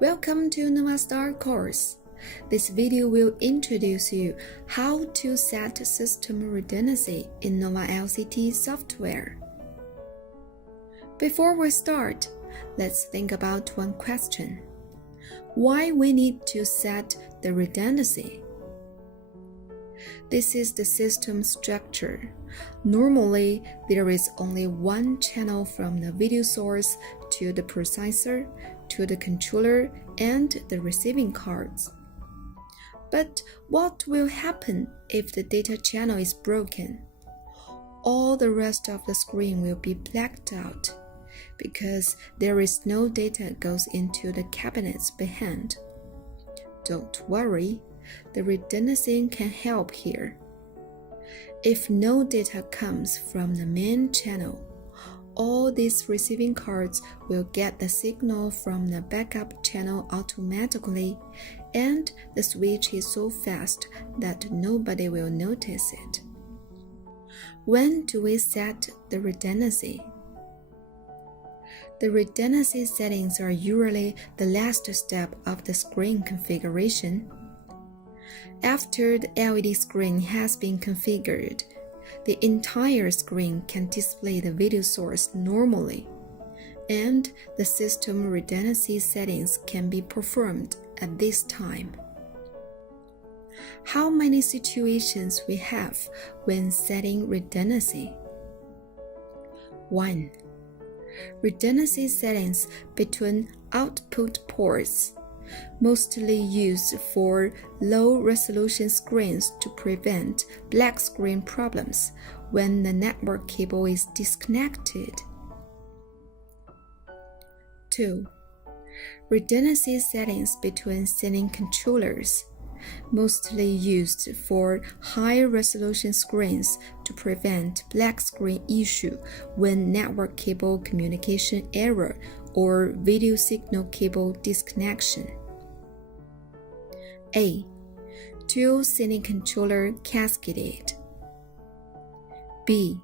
Welcome to Nova Star course. This video will introduce you how to set system redundancy in Nova LCT software. Before we start, let's think about one question. Why we need to set the redundancy? This is the system structure. Normally, there is only one channel from the video source to the processor, to the controller, and the receiving cards. But what will happen if the data channel is broken? All the rest of the screen will be blacked out because there is no data goes into the cabinets behind. Don't worry, the redundancy can help here. If no data comes from the main channel, all these receiving cards will get the signal from the backup channel automatically, and the switch is so fast that nobody will notice it. When do we set the redundancy? The redundancy settings are usually the last step of the screen configuration. After the LED screen has been configured, the entire screen can display the video source normally, and the system redundancy settings can be performed at this time. How many situations we have when setting redundancy? 1. Redundancy settings between output ports, mostly used for low-resolution screens to prevent black screen problems when the network cable is disconnected. 2. Redundancy settings between sending controllers, mostly used for high-resolution screens to prevent black screen issue when network cable communication error or video signal cable disconnection. A. Dual sending controller cascaded. B.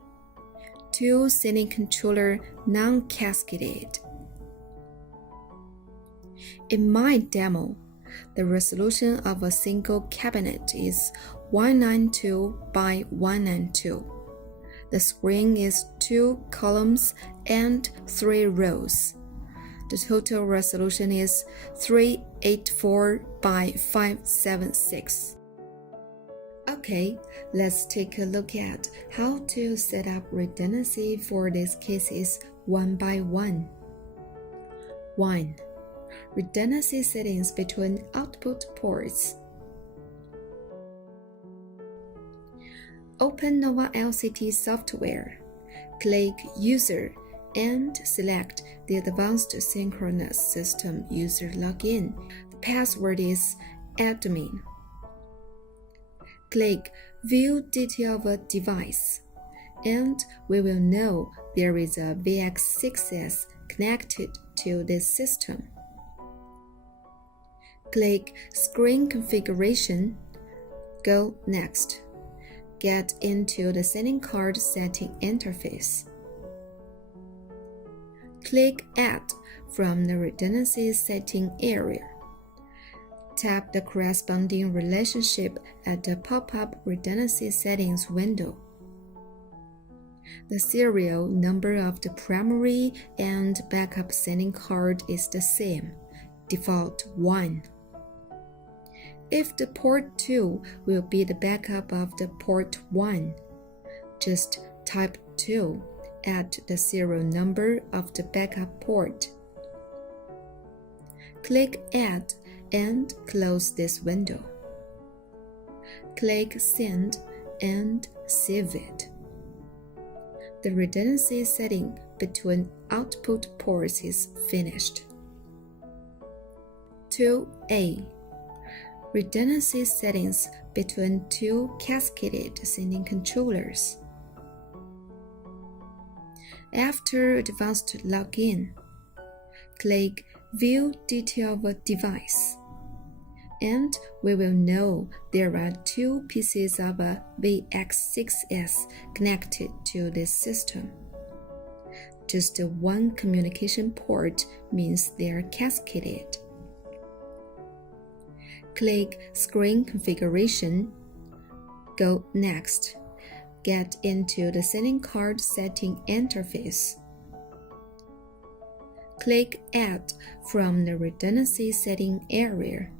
Dual sending controller non-cascaded. In my demo, the resolution of a single cabinet is 192 by 192. The screen is 2 columns and 3 rows. The total resolution is 384 by 576. Okay, let's take a look at how to set up redundancy for these cases one by one. 1. Redundancy settings between output ports. Open Nova LCT software. Click User and select the Advanced Synchronous System User Login. The password is admin. Click View Detail of a Device, and we will know there is a VX6S connected to this system. Click Screen Configuration. Go Next. Get into the setting card setting interface. Click Add from the redundancy setting area. Tap the corresponding relationship at the pop-up redundancy settings window. The serial number of the primary and backup sending card is the same, default 1. If the port 2 will be the backup of the port 1, just type 2 at the serial number of the backup port. Click Add and close this window. Click Send and save it. The redundancy setting between output ports is finished. 2A. Redundancy settings between 2 cascaded sending controllers. After Advanced Login, click View Detail of a Device, and we will know there are 2 pieces of a VX6S connected to this system. Just one communication port means they are cascaded. Click Screen Configuration. Go Next. Get into the setting card setting interface. Click Add from the redundancy setting area.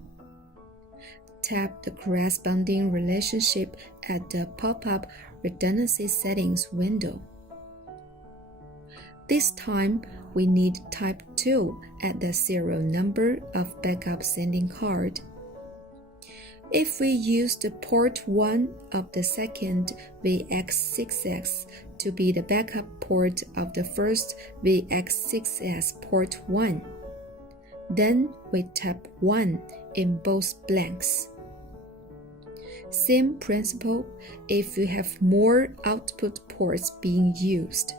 Tap the corresponding relationship at the pop-up redundancy settings window. This time, we need type 2 at the serial number of backup sending card. If we use the port 1 of the second VX6X to be the backup port of the first VX6S port 1, then we tap 1 in both blanks. Same principle if you have more output ports being used.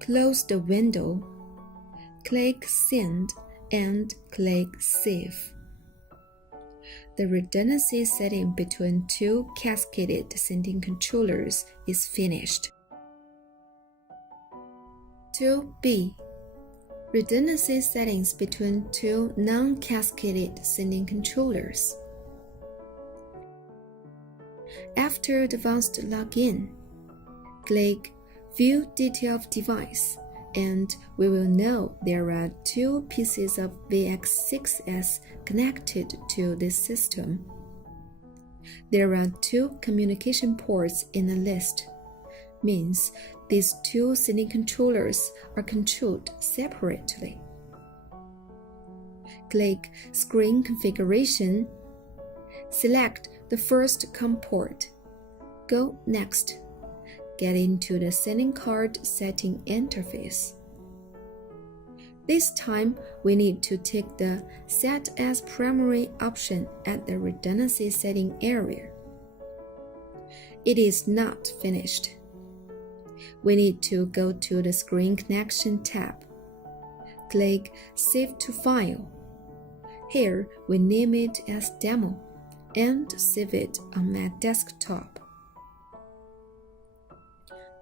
Close the window. Click Send and click Save. The redundancy setting between two cascaded sending controllers is finished. 2B. Redundancy settings between two non-cascaded sending controllers. After advanced login, click View Detail of Device, and we will know there are two pieces of VX6S connected to this system. There are two communication ports in the list, means these two sending controllers are controlled separately. Click Screen Configuration. Select the first COM port. Go Next. Get into the sending card setting interface. This time, we need to take the Set as Primary option at the redundancy setting area. It is not finished. We need to go to the Screen Connection tab. Click Save to File. Here, we name it as Demo and save it on my desktop.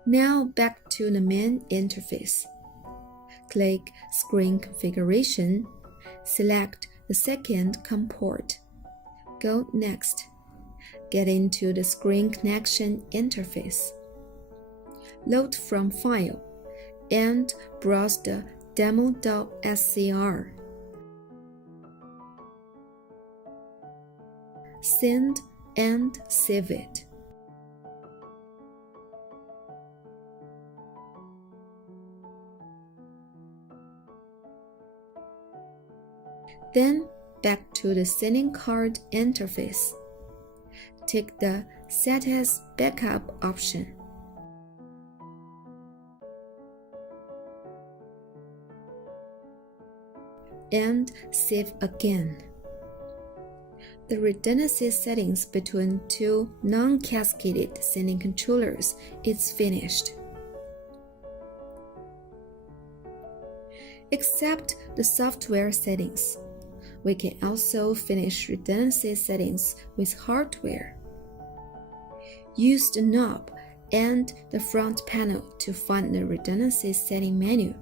Now back to the main interface. Click Screen Configuration. Select the second COM port. Go Next. Get into the Screen Connection interface. Load from File and browse the demo.scr. Send and save it. Then back to the sending card interface. Take the Set as Backup option. And save again. The redundancy settings between two non-cascaded sending controllers is finished. Except the software settings, we can also finish redundancy settings with hardware. Use the knob and the front panel to find the redundancy setting menu.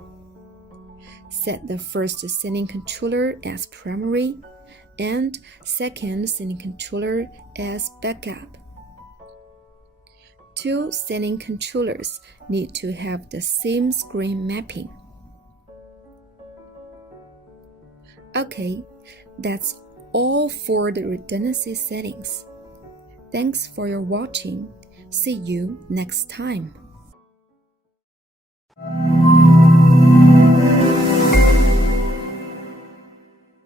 Set the first sending controller as primary and second sending controller as backup. Two sending controllers need to have the same screen mapping. Okay, that's all for the redundancy settings. Thanks for your watching. See you next time.